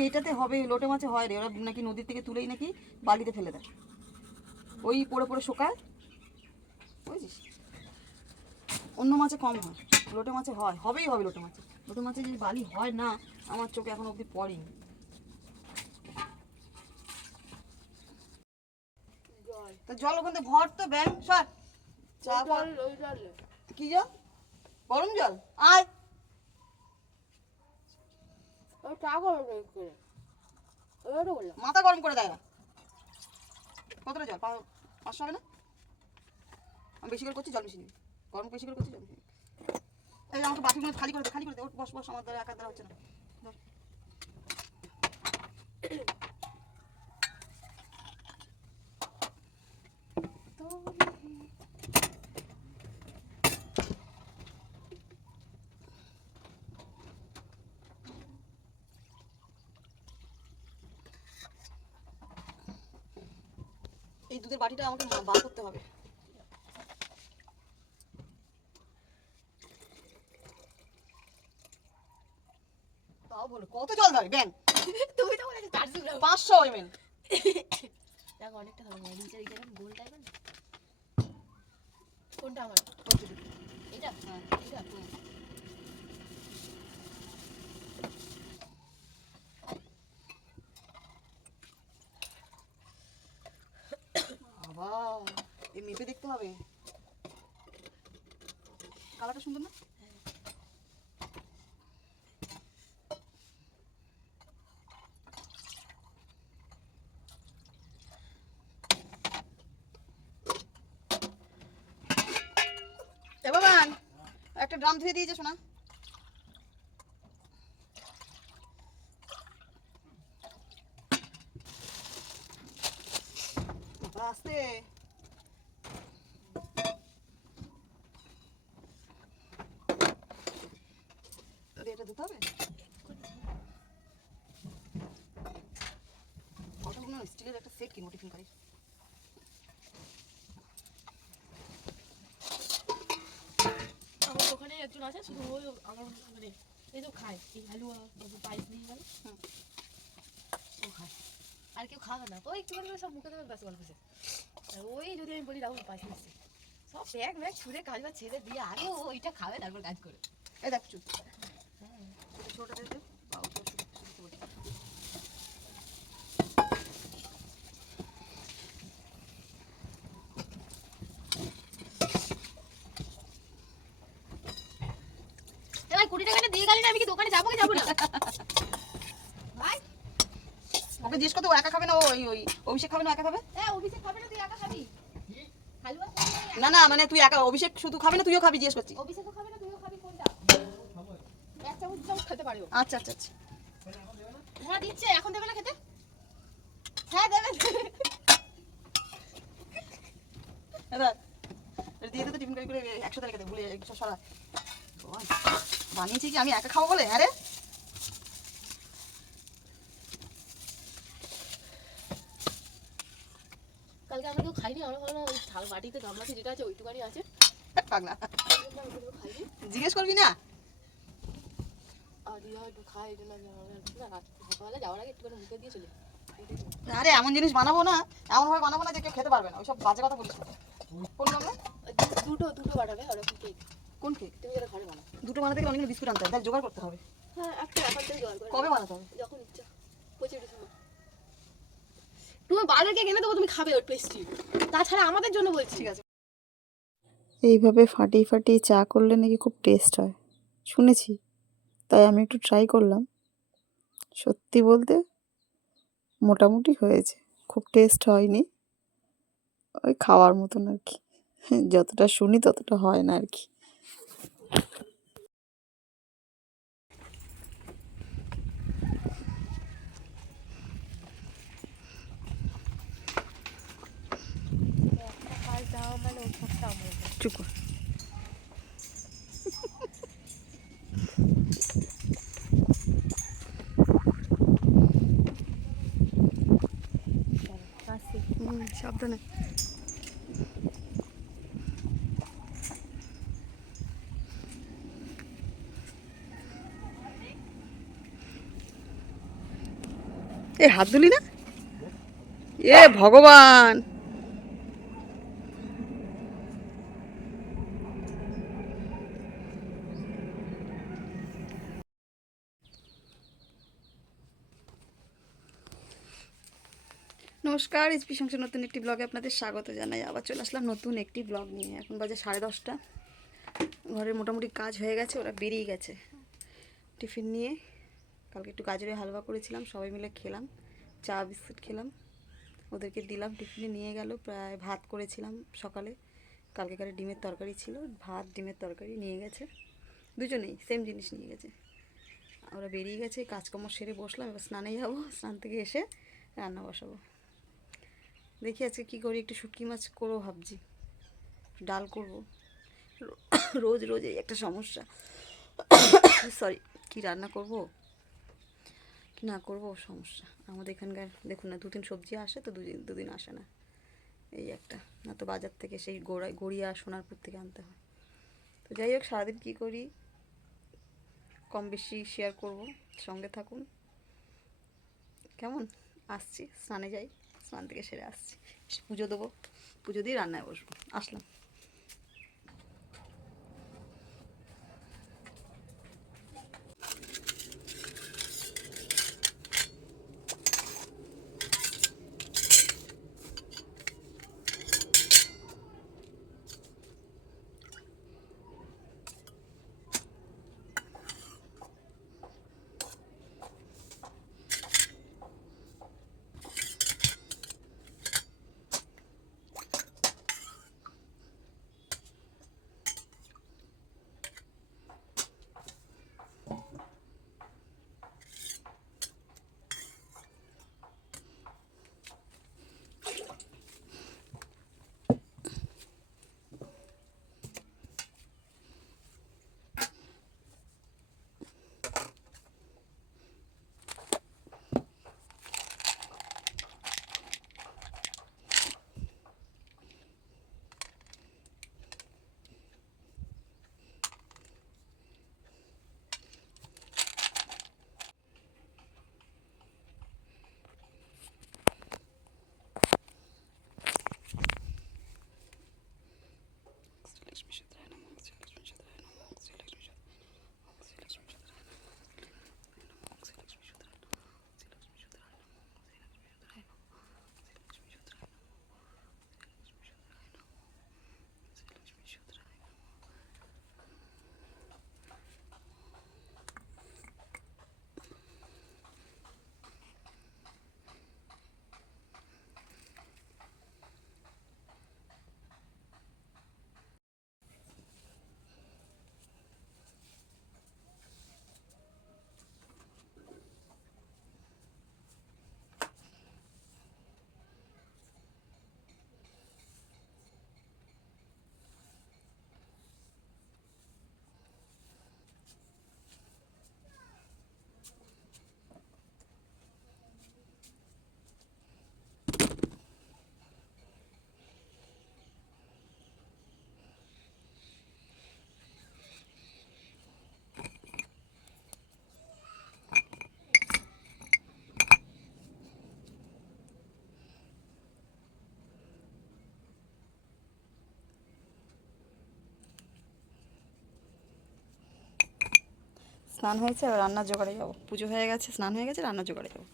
এটাতে হবে, লোটে মাছে হয় রে, ওরা নাকি নদীর থেকে তুলেই নাকি বালিতে ফেলে দেয়, ওই পড়ে পড়ে শোকায়, বুঝছিস? অন্য মাছে কম হয়, লোটে মাছে হয়, হবেই হবে লোটে মাছে। লোটে মাছে যে বালি হয় না আমার চোখে এখন অবধি পড়েনি। তো জল ওখান থেকে ভর তো ব্যাং সর, চা কি জল? গরম জল, আয় মাথা গরম করে দেয় না। কতটা জল? 500 হবে না? আমি বেশি করে করছি, জল মিশিয়ে নিবি। গরম বেশি করে করছি, জল মিশিয়ে নিবি। এই আমাকে বাটিগুলো খালি করে দে, খালি করে দে। ওঠ, বস বস, আমার দ্বারা একার দ্বারা হচ্ছে না। এই দুধের বাটিটা আমাকে বার করতে হবে। তাও বলো কত জল ধরে ব্যাং? তুমি তো বলেছো 400 গ্রাম। 500 ml। দেখো অনেকটা হবে, মানে নিচে দিকে এরকম গোল টাইপের। কোনটা আমার? এটা? হ্যাঁ এটা। বাবা, এই মেপে দেখতে হবে। কালারটা সুন্দর না? এ বাবান, একটা ড্রাম ধুয়ে দিয়েছে শোনা। আস্তে এটা ধুতে হবে। কতগুলো স্টিলের একটা সেট কিনবো টিফিন কারি। আমার দোকানে একজন আছে, শুধু ওই আমার মানে এই তো খায়, এই হালুয়া পায়েস নিয়ে গেল ও খায়, আর কেউ খাবে না। ওই একটুখানি সব মুখে দেবে, ব্যাস গল্প শেষ। ওই যদি আমি বলি রাহুল পায়েস নিচ্ছি, সব ব্যাগ ব্যাগ ছুঁড়ে কাজ বা ছেড়ে দিয়ে আগে ওইটা খাবে, তারপর কাজ করে। এই দেখ চুপ, ছোটটা দেখে বাবু তো শুনতে বলি। ভাই 20 টাকাটা দিয়ে গেলি না, আমি কি দোকানে যাবো কি যাবো না? ভাই ওকে জিজ্ঞেস করতে, ও একা খাবে না, ওই ওই অভিষেক খাবে না, একা খাবে? হ্যাঁ অভিষেক খাবে না, তুই একা খাবি? হালুয়া না না, মানে তুই একা, অভিষেক শুধু খাবে না, তুইও খাবি জিজ্ঞেস করছি। অভিষেকও খাবে না, তুইও খাবি, কোনটা? এক চামচ দু চামচ খেতে পারো। আচ্ছা আচ্ছা আচ্ছা। হ্যাঁ দিচ্ছে, এখন দেবে না খেতে? হ্যাঁ দেবে। দাদা এটা দিয়ে দে তো, টিফিন কারি করে 100 টাকা দে, ভুলে সব সরা। বানিয়েছি কি আমি একা খাবো বলে? আরে কালকে আমরা কেউ খাইনি, আমরা ভাবলাম ওই বাটিতে গামলাতে যেটা আছে ওইটুকানি আছে, পাগলা, খাইনি। জিজ্ঞেস করবি না? আর ইয়া একটু খাই, এই জন্য না রাত সকালবেলা যাওয়ার আগে একটুখানি মুখে দিয়ে চলে। আরে এমন জিনিস বানাবো না, এমন ভাবে বানাবো না যে কেউ খেতে পারবে না, ওইসব বাজে কথা বলিস না। কোন গামলা? দুটো বানাবে ওরকম কেক। কোন কেক? তুমি যেটা ঘরে বানাও। দুটো বানাতে গেলে অনেকগুলো বিস্কুট আনতে হবে, তাহলে জোগাড় করতে হবে। হ্যাঁ একটা এখন থেকে জোগাড় করে। কবে বানাতে হবে? যখন ইচ্ছা। 25 ডিসেম্বর। তুমি বাইরে কেক এনে দেবো, তুমি খাবে ওর পেস্ট্রি, তাছাড়া আমাদের জন্য বলছি। ঠিক আছে। এইভাবে ফাটিয়ে ফাটিয়ে চা করলে নাকি খুব টেস্ট হয় শুনেছি, তাই আমি একটু ট্রাই করলাম। সত্যি বলতে মোটামুটি হয়েছে, খুব টেস্ট হয়নি, ওই খাওয়ার মতন আর কি। যতটা শুনি ততটা হয় না আর কি। চুপ কর। সাবধানে। এ হাত ধুলি না? এ ভগবান! নমস্কার, এইচপি সংসার নতুন একটি ব্লগে আপনাদের স্বাগত জানাই। আবার চলে আসলাম নতুন একটি ব্লগ নিয়ে। এখন বাজে 10:30। ঘরের মোটামুটি কাজ হয়ে গেছে, ওরা বেরিয়ে গেছে টিফিন নিয়ে। কালকে একটু গাজরের হালুয়া করেছিলাম, সবাই মিলে খেলাম, চা বিস্কুট খেলাম, ওদেরকে দিলাম, টিফিনে নিয়ে গেল। প্রায় ভাত করেছিলাম সকালে, কালকেকারে ডিমের তরকারি ছিল, ভাত ডিমের তরকারি নিয়ে গেছে, দুজনেই সেম জিনিস নিয়ে গেছে। ওরা বেরিয়ে গেছে, কাজকর্ম সেরে বসলাম, এবার স্নানে যাবো, স্নান থেকে এসে রান্না বসাবো। দেখি আজকে কী করি, একটু শুটকি মাছ করবো ভাবছি, ডাল করবো। রোজ রোজ এই একটা সমস্যা, সরি, কি রান্না করব কি না করবো সমস্যা। আমাদের এখানকার দেখুন না, দুদিন সবজি আসে তো দুদিন আসে না, এই একটা, না তো বাজার থেকে সেই গড়িয়া সোনারপুর থেকে আনতে হয়। তো যাই হোক, সারাদিন কী করি কম বেশি শেয়ার করব, সঙ্গে থাকুন। কেমন? আসছি, স্নানে যাই, স্নান থেকে সেরে আসছি, পুজো দেবো, পুজো দিয়ে রান্নায় বসবো, আসলাম। স্নান হয়েছে, এবার রান্নার জোগাড়ে যাবো। পুজো হয়ে গেছে, স্নান হয়ে গেছে, রান্নার জোগাড়ে যাবো।